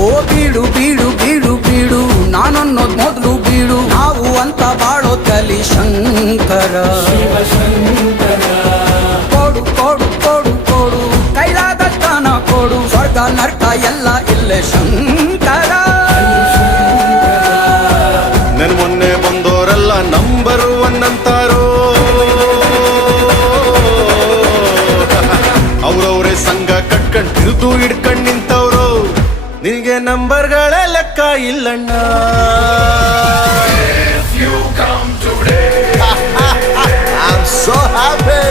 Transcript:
ಓ ಬೀಡು ಬೀಡು ಬೀಡು ಬೀಡು ನಾನನ್ನೋದ್ ಮೊದಲು ಬೀಡು ನಾವು ಅಂತ ಬಾಳೋ ಕಲಿ ಶಂಕರ ಕೊಡು ಕೊಡು ಕೊಡು ಕೊಡು ಕೈಲಾದ ಕಾನ ಕೊಡು ಸ್ವರ್ಗ ನರ್ಕ ಎಲ್ಲ ಇಲ್ಲೇ ಶಂಕರ ನನ್ ಮೊನ್ನೆ ಬಂದೋರೆಲ್ಲ ನಂಬರ್ 1 ಅಂತಾರೋ ಅವ್ರವ್ರೆ ಸಂಘ ಕಟ್ಕೊಂಡ್ ತಿರುದು ಹಿಡ್ಕೊಂಡ್ ನಿಂತವ್ರು ನಿನಗೆ ನಂಬರ್ಗಳೇ ಲೆಕ್ಕ ಇಲ್ಲಣ್ಣ I'm so happy